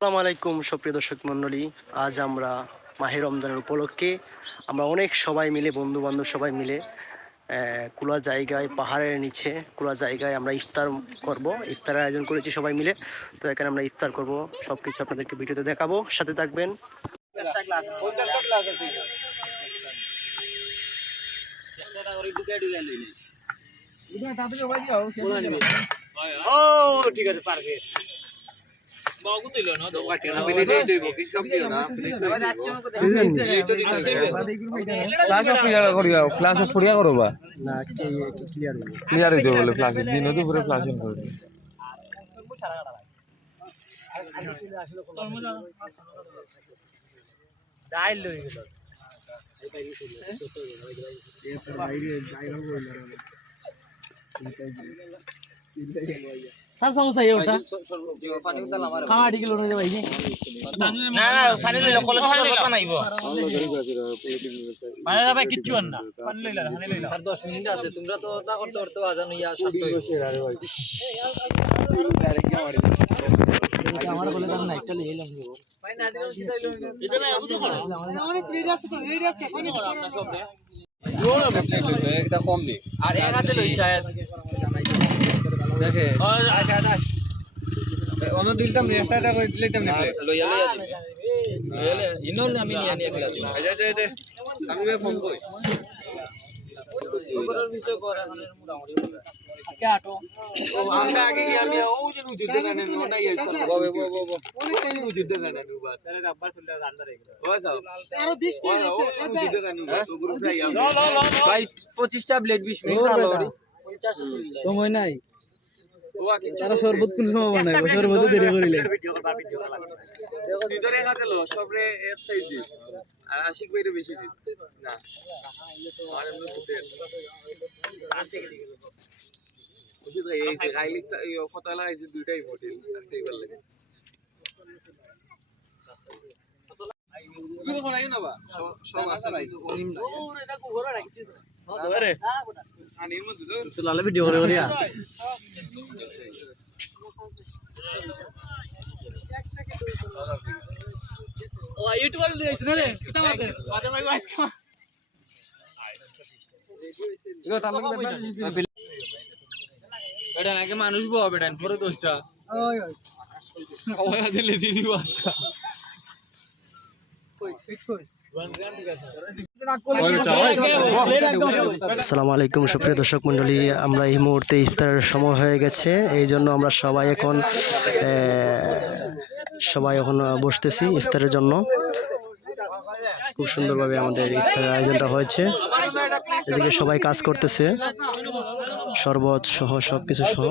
আসসালামু আলাইকুম সুপ্রিয় দর্শক মন্ডলী, আজ আমরা মাহে রমজানের উপলক্ষে আমরা অনেক সবাই মিলে বন্ধু বান্ধব সবাই মিলে খোলা জায়গায় পাহাড়ের নিচে খোলা জায়গায় আমরা ইফতার করব। ইফতারের আয়োজন করেছি সবাই মিলে। তো এখানে আমরা ইফতার করব, সব কিছু আপনাদেরকে ভিডিওতে দেখাবো, সাথে থাকবেন। ঠিক আছে পারবে ক্লিয়ার হইতে বলে ফ্লাশ দিন পুরো ফ্লাশ করে ডাইল লই গেল सब समोसा ये होता खाना किलो नहीं भाई ना ना पानी ले लो कॉलेज का पता नहीं वो पानी भाई किच्चू अन्ना पानी ले लो हर 10 मिनट आते तुमरा तो ता करते करते आ जानो यार सब तो अरे भाई डायरेक्ट क्या मारे हमारा बोले हम ना एक ले लो भाई ना दे सीधा लो इधर आगु तो करो हमने 3 আছে কোনি করা আমরা সব দে জোর প্লেট লইতো একটা কম নি আর এক হাতে লই শায়দ দেখে আচ্ছা অন্য দিলতাম একটা করে দিলাম না লইয়া দিবে ইনল আমি নিয়া নিয়া দিলাম আচ্ছা দে আমি ফোন কই ওর বিষয় করে মানে মোটামুটি আজকে আটো ও আমরা আগে গিয়ে আমি ও যে মুজুদ দেন না ওনা ইয়ে বাবা বাবা উনি কেন মুজুদ দেন না দুবার তারে রাব্বার চলে আন্দার এগুলো ও যাও আরো 20 মিনিট আছে মুজুদ দেন না তো গ্রুপ রাই ভাই 25 টা প্লেট 20 মিনিট খালো 50 সময় নাই তারা শরবত কোন সময় বানায় শরবত দেরি করিলে ভিতরে খাতেলো সবরে এক সাইড দিস আর আশিক ভাইরে বেশি দিস না আর এমন সুতে আর থেকে দিকে বুঝি তো এই যে গাইলিটা এই ফতলা এই যে দুইটাই মডেল টেবিল লাগে কি কোন আইনা বা সব আছে নাই তো অনিম না ও এটা কো ঘোরা রাখছি আরে আনির মধ্যে তো লালে ভিডিও করে করিয়া ও ইউটিউবার লই আইছ না রে কিটা মাতে মাতে ভাই আইছ কা ঠিক আছে তাহলে বেটা নাকি মানুষ বো বেটা পরে দোস্তা ওই ওই ওয়া দিলে দিদি বাত কই ঠিক কই আসসালামু আলাইকুম সুপ্রিয় দর্শক মন্ডলী, আমরা এই মুহূর্তে ইফতারের সময় হয়ে গেছে, এই জন্য আমরা সবাই এখন বসতেছি ইফতারের জন্য। খুব সুন্দরভাবে আমাদের ইফতারের আয়োজনটা হয়েছে। এদিকে সবাই কাজ করতেছে, শরবত সহ সবকিছু সহ।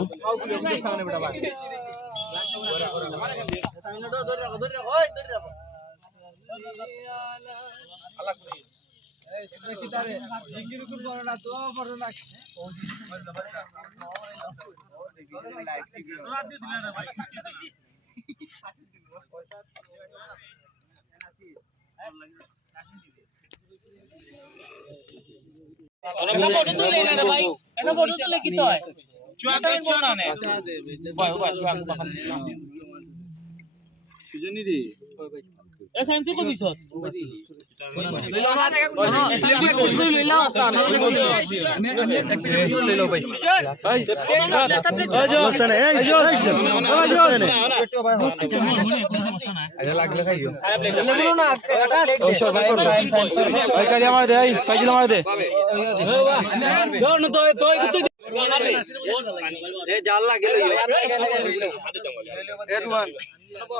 জাল লাগে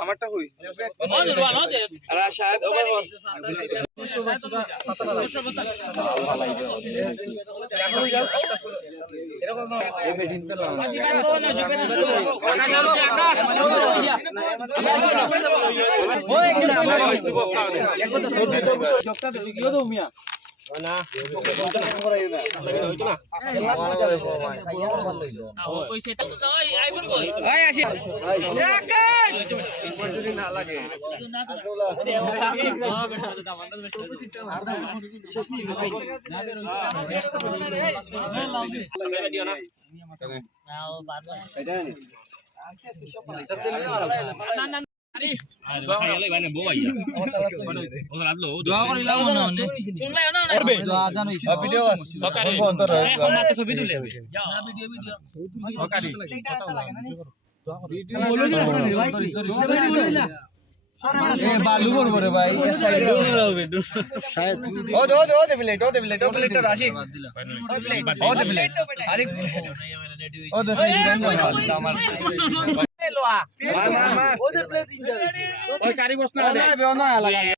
আমারটা হই আর শায়দ ওভার না বালু করবো রে ভাই ওদের প্লেস ইন্টারেস্ট ওই কারি বস না